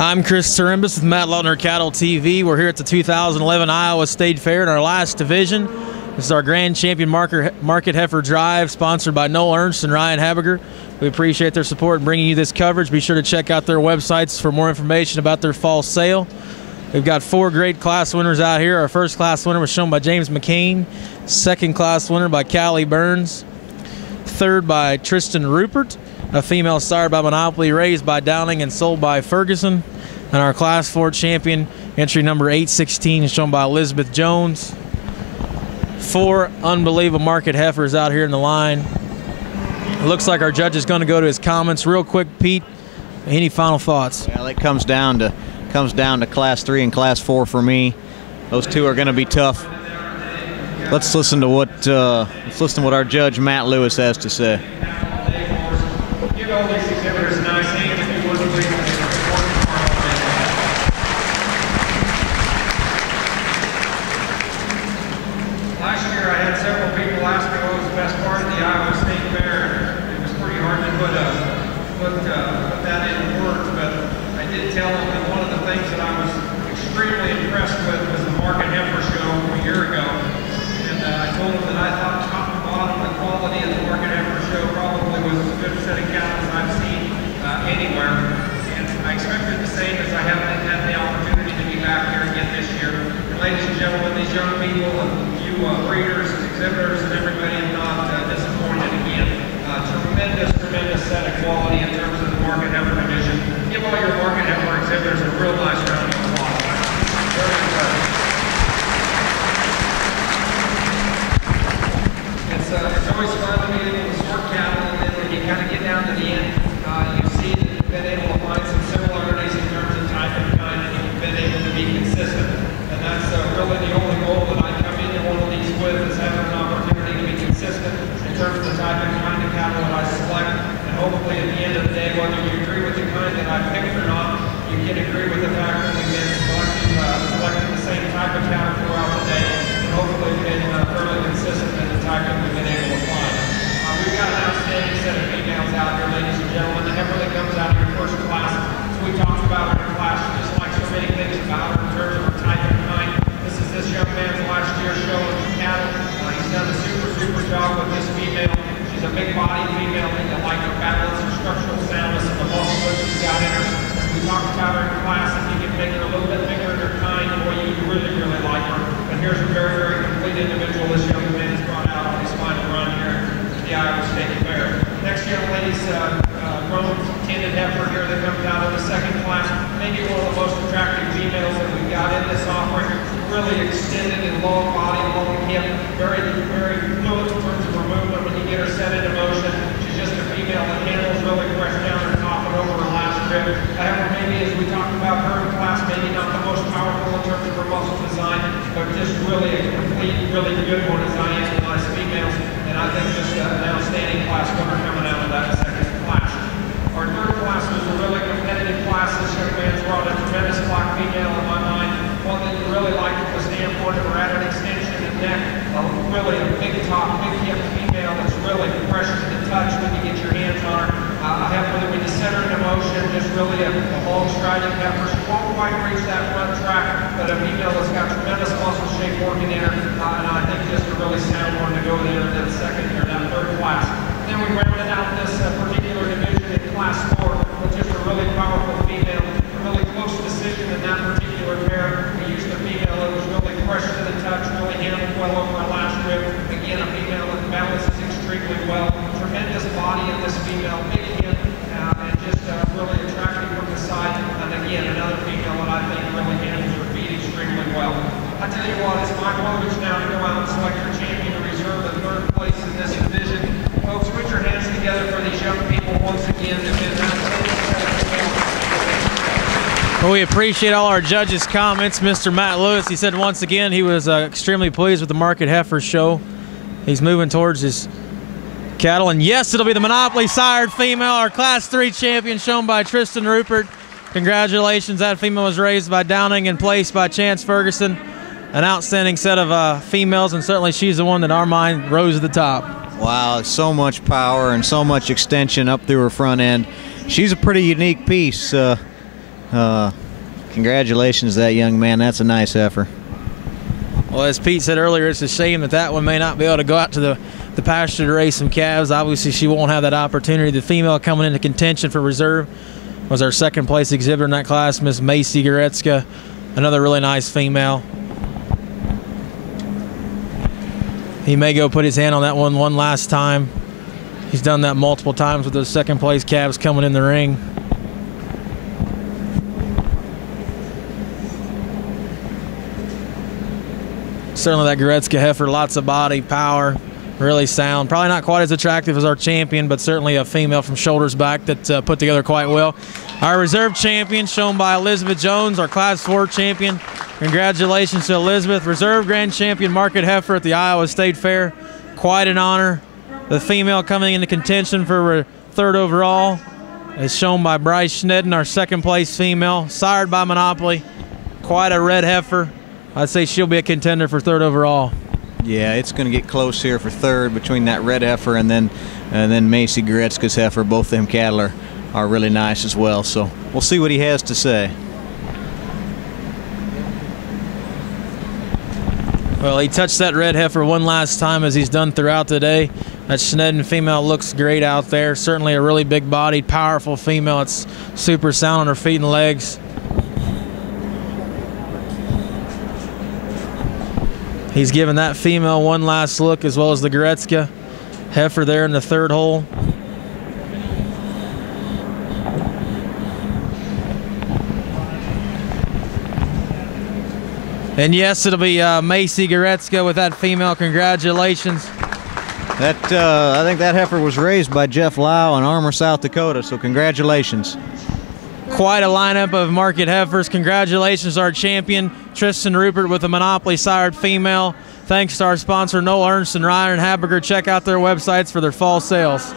I'm Chris Terimbus with Matt Lautner Cattle TV. We're here at the 2011 Iowa State Fair in our last division. This is our Grand Champion Market Heifer Drive, sponsored by Noel Ernst and Ryan Habeger. We appreciate their support in bringing you this coverage. Be sure to check out their websites for more information about their fall sale. We've got 4 great class winners out here. Our first class winner was shown by James McCain. Second class winner by Callie Burns. Third by Tristan Rupert. A female sired by Monopoly, raised by Downing and sold by Ferguson. And our Class 4 champion, entry number 816, is shown by Elizabeth Jones. 4 unbelievable market heifers out here in the line. It looks like our judge is going to go to his comments real quick. Pete, any final thoughts? Well, it comes down to Class 3 and Class 4 for me. Those two are going to be tough. Let's listen to what our judge Matt Lewis has to say. All these exhibitors a nice hand if you would please. Last year I had several people ask me what was the best part of the Iowa State Fair. It was pretty hard to put that into words, but I did tell them that one of the things that I was extremely impressed with was the Market Heifer Show a year ago. And I told them that I thought top to bottom the quality of the Market Heifer Show probably was as good a set of cattle as I've seen anywhere. And I expected the same, as I haven't had the opportunity to be back here again this year. And ladies and gentlemen, these young people and you breeders and exhibitors and everybody have not disappointed again. Tremendous set of quality in terms of the Market Heifer division. Give all your Market Heifer exhibitors a real nice round of applause. Very impressive. It's always fun to be able to sort cattle, and then when you kind of get down to the end, you see that you've been able to find some similarities in terms of type and kind, and you've been able to be consistent. And that's really the only goal that I come into one of these with, is having an opportunity to be consistent in terms of the type and kind of cattle that I select. And hopefully at the end of the day, whether you agree with the kind that I picked or not, you can agree with the fact that we've been selecting the same type of cattle throughout the day, and hopefully been fairly consistent in the type that we've been able to find. We've got an outstanding set of females out here, ladies and gentlemen. The heifer that comes out of your first class, as we talked about her in class, she just likes so many things about her in terms of her type and kind. This is this young man's last year showing cattle. He's done a super job with this female. She's a big body female. I like her balance, her structural soundness, and the muscle that she's got in her. As we talked about her in class, if you can make her a little bit bigger in her kind, boy, you really like her. And here's a very complete individual this young man has brought out on his final run here at the Iowa State Fair. Next young lady's grown tended heifer here that comes out of the second class. Maybe one of the most attractive females that we've got in this offering. Really extended and long body, long hip, very fluid in terms of her movement when you get her set into motion. She's just a female that handles really fresh down her top and over her last trip. However, maybe as we talked about her in class, maybe not the most powerful in terms of her muscle design, but just really a complete, really good one as I analyze females. And I think just an outstanding class winner coming out of that second class. Our third class was a really competitive class. This young man's brought a tremendous black female in my mind. One that you really like from the standpoint of her added extension and neck. Really a big top, big hip female that's really fresh to the touch when you get your hands on her. A heifer that when you set her into motion, just really a long striding heifer. She won't quite reach that front track, but a female that's got tremendous muscle shape working in her. And I think just a really sound one to go there in that second or that third class. Then we rounded out this particular division in Class 4 with just a really powerful female. A really close decision in that particular pair. We used a female that was really fresh to the touch, really handled well over her last trip. Again, a female that balances extremely well. Tremendous body in this female, big hip, and just really attractive from the side. And again, another female that I think really handles her feet extremely well. I tell you what, it's my privilege now to go out and select your champion to reserve the third place in this division. Folks, put your hands together for these young people once again. Well, we appreciate all our judges' comments. Mr. Matt Lewis, he said once again he was extremely pleased with the Market Heifer Show. He's moving towards his cattle, and yes, it'll be the Monopoly sired female, our Class 3 champion, shown by Tristan Rupert. Congratulations, that female was raised by Downing and placed by Chance Ferguson. An outstanding set of females, and certainly she's the one that our mind rose to the top. Wow, so much power and so much extension up through her front end. She's a pretty unique piece. Congratulations to that young man. That's a nice heifer. Well, as Pete said earlier, it's a shame that one may not be able to go out to the pasture to race some calves. Obviously, she won't have that opportunity. The female coming into contention for reserve was our second place exhibitor in that class, Miss Macy Goretzka, another really nice female. He may go put his hand on that one last time. He's done that multiple times with those second place calves coming in the ring. Certainly that Goretzka heifer, lots of body, power, really sound. Probably not quite as attractive as our champion, but certainly a female from shoulders back that put together quite well. Our reserve champion shown by Elizabeth Jones, our Class 4 champion. Congratulations to Elizabeth. Reserve grand champion Market Heifer at the Iowa State Fair. Quite an honor. The female coming into contention for third overall is shown by Bryce Schnedden, our second place female, sired by Monopoly. Quite a red heifer. I'd say she'll be a contender for third overall. Yeah, it's going to get close here for third between that red heifer and then Macy Goretzka's heifer. Both of them cattle are really nice as well. So we'll see what he has to say. Well, he touched that red heifer one last time, as he's done throughout the day. That Schnedden female looks great out there. Certainly a really big-bodied, powerful female. It's super sound on her feet and legs. He's given that female one last look, as well as the Goretzka heifer there in the third hole. And yes, it'll be Macy Goretzka with that female. Congratulations. I think that heifer was raised by Jeff Lau in Armour, South Dakota, so congratulations. Quite a lineup of market heifers. Congratulations to our champion, Tristan Rupert, with a Monopoly sired female. Thanks to our sponsor, Noel Ernst and Ryan Habeger. Check out their websites for their fall sales.